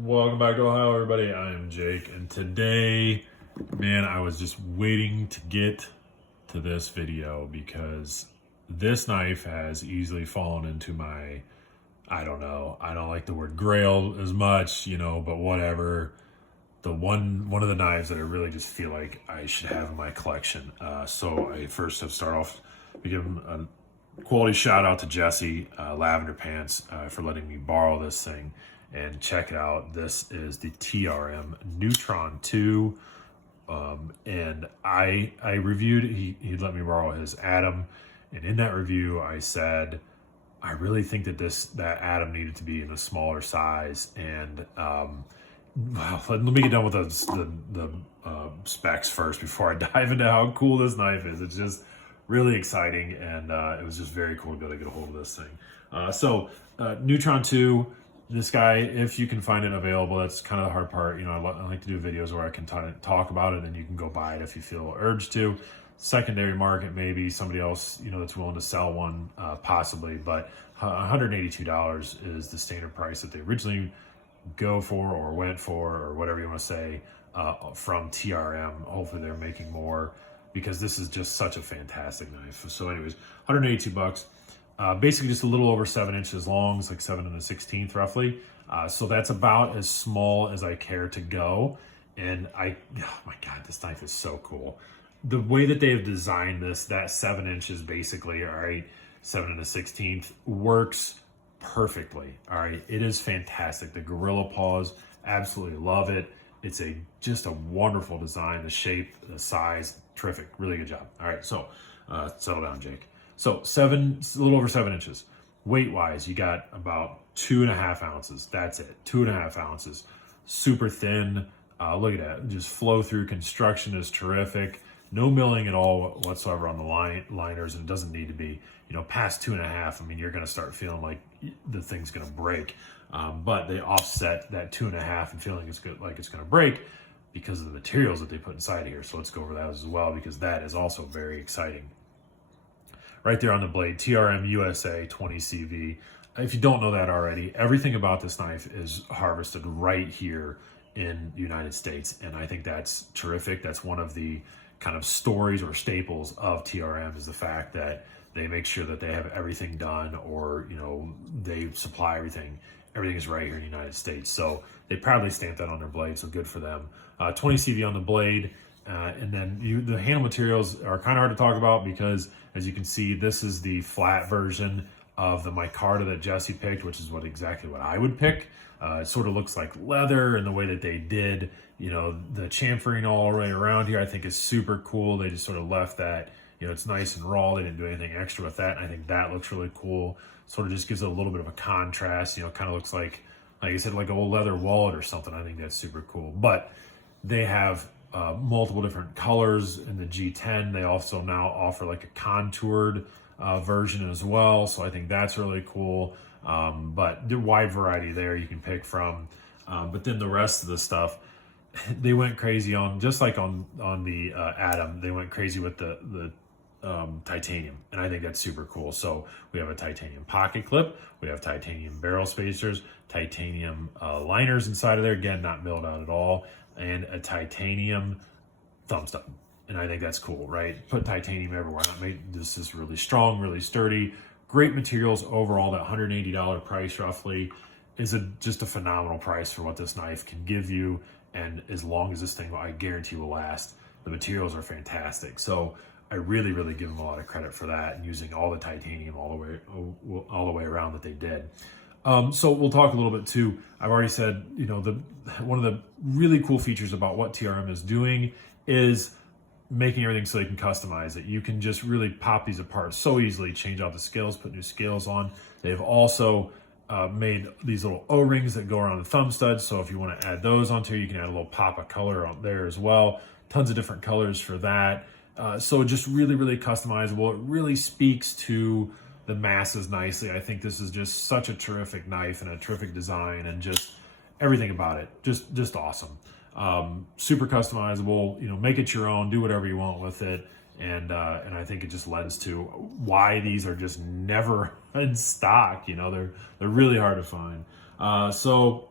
Welcome back to Ohio, everybody. I'm Jake, and today, man, I was just waiting to get to this video because this knife has easily fallen into my, I don't know, I don't like the word grail as much, but whatever. The one of the knives that I really just feel like I should have in my collection. So I first have start off to give him a quality shout out to Jesse, Lavender Pants, for letting me borrow this thing and check it out. This is the TRM Neutron 2. And I reviewed, he let me borrow his Atom. And in that review, I said, I really think that Atom needed to be in a smaller size. And, well, let me get done with the specs first before I dive into how cool this knife is. It's just really exciting, and it was just very cool to be able to get a hold of this thing. Neutron 2, this guy, if you can find it available, that's kind of the hard part. I like to do videos where I can talk about it, and you can go buy it if you feel urged to. Secondary market, maybe somebody else, that's willing to sell one, possibly, but $182 is the standard price that they originally go for or went for, or whatever you want to say, from TRM. Hopefully they're making more, because this is just such a fantastic knife. So anyways, 182 bucks. Basically just a little over 7 inches long. It's like 7 1/16 roughly. So that's about as small as I care to go. And oh my God, this knife is so cool. The way that they have designed this, that 7 inches basically, all right, 7 1/16 works perfectly. All right, it is fantastic. The Gorilla Paws, absolutely love it. It's just a wonderful design. The shape, the size, terrific. Really good job. All right, so settle down, Jake. So a little over 7 inches. Weight wise, you got about 2.5 ounces. That's it, 2.5 ounces. Super thin. Look at that. Just flow through construction is terrific. No milling at all whatsoever on the liners, and it doesn't need to be. Past 2.5, I mean, you're going to start feeling like the thing's going to break. But they offset that 2.5 and feeling it's good, like it's going to break, because of the materials that they put inside here. So let's go over that as well, because that is also very exciting. Right there on the blade, TRM USA 20 CV. If you don't know that already, everything about this knife is harvested right here in the United States. And I think that's terrific. That's one of the kind of stories or staples of TRM, is the fact that they make sure that they have everything done, or, they supply everything. Everything is right here in the United States. So they proudly stamp that on their blade, so good for them. 20 CV on the blade. And then the handle materials are kind of hard to talk about, because as you can see, this is the flat version of the micarta that Jesse picked, which is exactly what I would pick. It sort of looks like leather, and the way that they did, the chamfering all the way around here, I think is super cool. They just sort of left that, it's nice and raw. They didn't do anything extra with that. And I think that looks really cool. Sort of just gives it a little bit of a contrast, kind of looks like I said, like an old leather wallet or something. I think that's super cool. But they have multiple different colors in the G10. They also now offer like a contoured version as well. So I think that's really cool. But the wide variety there you can pick from. But then the rest of the stuff, they went crazy on, just like on the Atom, they went crazy with the titanium, and I think that's super cool. So we have a titanium pocket clip, we have titanium barrel spacers, titanium liners inside of there, again, not milled out at all, and a titanium thumb stud. And I think that's cool, right? Put titanium everywhere. This is really strong, really sturdy, great materials overall. That $180 price roughly is just a phenomenal price for what this knife can give you. And as long as this thing, I guarantee, will last, the materials are fantastic. So I really, really give them a lot of credit for that, and using all the titanium all the way around that they did. So we'll talk a little bit too. I've already said, one of the really cool features about what TRM is doing is making everything so you can customize it. You can just really pop these apart so easily, change out the scales, put new scales on. They've also made these little O-rings that go around the thumb studs. So if you want to add those onto, you can add a little pop of color on there as well. Tons of different colors for that. So just really, really customizable. It really speaks to the masses nicely. I think this is just such a terrific knife and a terrific design, and just everything about it, just awesome. Super customizable, make it your own, do whatever you want with it. And I think it just lends to why these are just never in stock. They're really hard to find. So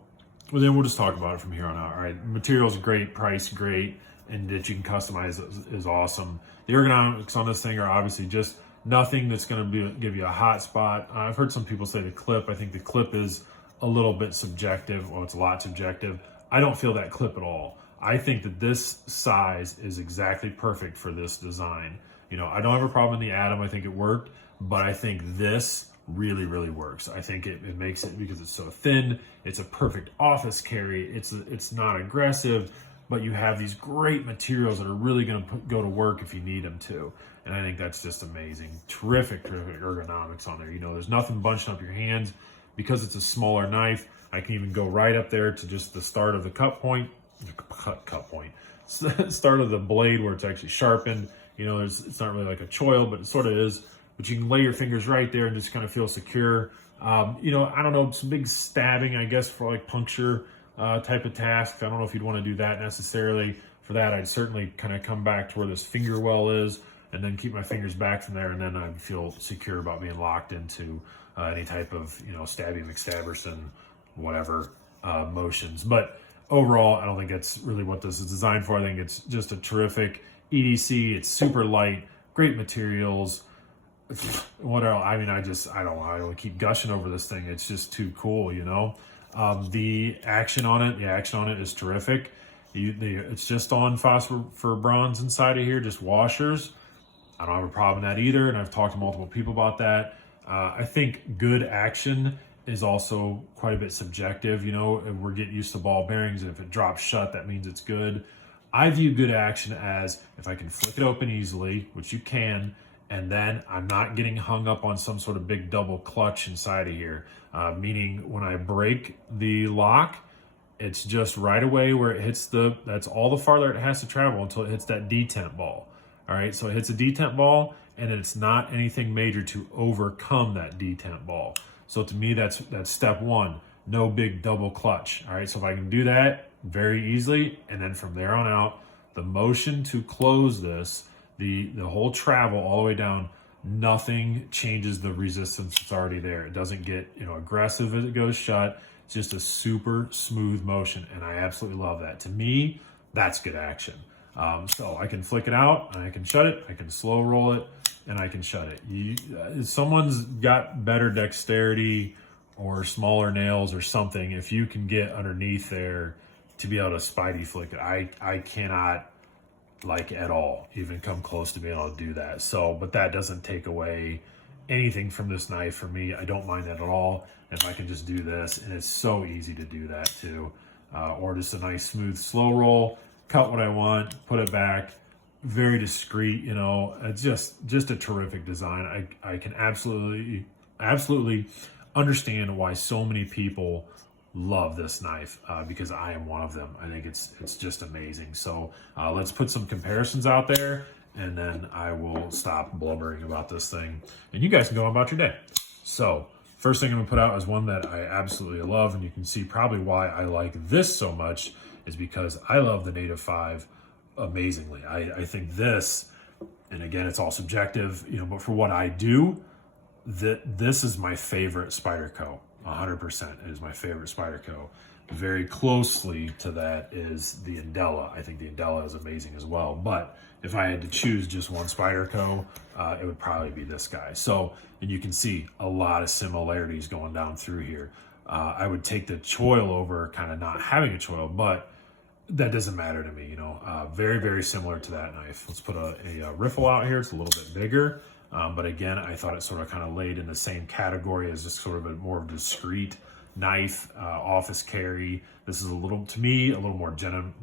Well, then we'll just talk about it from here on out. All right, material's great, price great, and that you can customize is awesome. The ergonomics on this thing are obviously just nothing that's going to give you a hot spot. I've heard some people say the clip. I think the clip is a little bit subjective. Well, it's a lot subjective. I don't feel that clip at all. I think that this size is exactly perfect for this design. You know, I don't have a problem in the Atom. I think it worked, but I think this really, really works. I think it makes it, because it's so thin, it's a perfect office carry. It's not aggressive, but you have these great materials that are really going to go to work if you need them to. And I think that's just amazing. Terrific ergonomics on there. You know, there's nothing bunching up your hands. Because it's a smaller knife, I can even go right up there to just the start of the start of the blade where it's actually sharpened. You know, it's not really like a choil, but it sort of is. But you can lay your fingers right there and just kind of feel secure. You know, I don't know, some big stabbing, I guess, for like puncture type of tasks. I don't know if you'd want to do that necessarily. For that, I'd certainly kind of come back to where this finger well is and then keep my fingers back from there, and then I'd feel secure about being locked into any type of, you know, Stabby McStabberson, whatever motions. But overall, I don't think that's really what this is designed for. I think it's just a terrific EDC. It's super light, great materials. What else? I mean, I don't keep gushing over this thing. It's just too cool, you know. The action on it is terrific. It's just on phosphor for bronze inside of here, just washers. I don't have a problem with that either, and I've talked to multiple people about that. I think good action is also quite a bit subjective. You know, we're getting used to ball bearings, and if it drops shut, that means it's good. I view good action as if I can flick it open easily, which you can, and then I'm not getting hung up on some sort of big double clutch inside of here. Meaning when I break the lock, it's just right away where it hits that's all the farther it has to travel until it hits that detent ball. All right, so it hits a detent ball, and it's not anything major to overcome that detent ball. So to me, that's step one, no big double clutch. All right, so if I can do that very easily, and then from there on out, the motion to close this, the whole travel all the way down, nothing changes the resistance that's already there. It doesn't get, you know, aggressive as it goes shut. It's just a super smooth motion, and I absolutely love that. To me, that's good action. So I can flick it out, and I can shut it, I can slow roll it, and I can shut it. If someone's got better dexterity or smaller nails or something, if you can get underneath there to be able to spidey flick it, I cannot, like, at all even come close to being able to do that. So, but that doesn't take away anything from this knife for me. I don't mind that at all if I can just do this, and it's so easy to do that too. Or just a nice smooth slow roll, cut what I want, put it back, very discreet, you know. It's just a terrific design. I can absolutely understand why so many people love this knife, because I am one of them. I think it's just amazing. So let's put some comparisons out there, and then I will stop blubbering about this thing, and you guys can go on about your day. So first thing I'm gonna put out is one that I absolutely love, and you can see probably why I like this so much is because I love the Native 5 amazingly. I think this, and again, it's all subjective, you know, but for what I do, this is my favorite Spyderco. 100% is my favorite Spyderco. Very closely to that is the Andella. I think the Andella is amazing as well. But if I had to choose just one Spyderco, it would probably be this guy. So, and you can see a lot of similarities going down through here. I would take the choil over kind of not having a choil, but that doesn't matter to me, you know. Very, very similar to that knife. Let's put a riffle out here. It's a little bit bigger. But again, I thought it sort of kind of laid in the same category as just sort of a more discreet knife, office carry. This is to me, a little more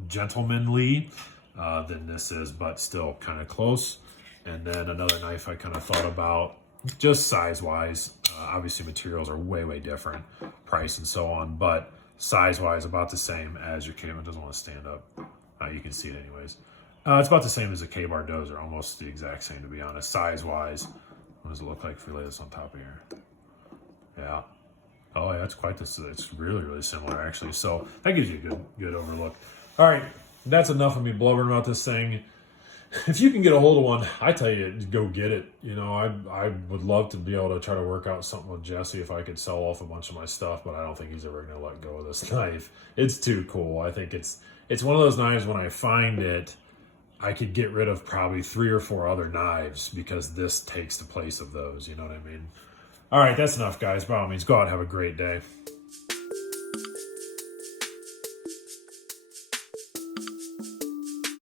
gentlemanly than this is, but still kind of close. And then another knife I kind of thought about, just size-wise. Obviously, materials are way, way different, price and so on, but size-wise, about the same as your K-Bar. It doesn't want to stand up. You can see it anyways. It's about the same as a K-Bar Dozer, almost the exact same, to be honest. Size-wise, what does it look like if we lay this on top of here? Yeah. Oh, yeah, it's quite this. It's really, really similar, actually. So that gives you a good overlook. All right, that's enough of me blubbering about this thing. if you can get a hold of one, I tell you, go get it. You know, I would love to be able to try to work out something with Jesse if I could sell off a bunch of my stuff, but I don't think he's ever going to let go of this knife. It's too cool. I think it's one of those knives, when I find it, I could get rid of probably 3 or 4 other knives because this takes the place of those. You know what I mean? All right, that's enough, guys. By all means, go out and have a great day.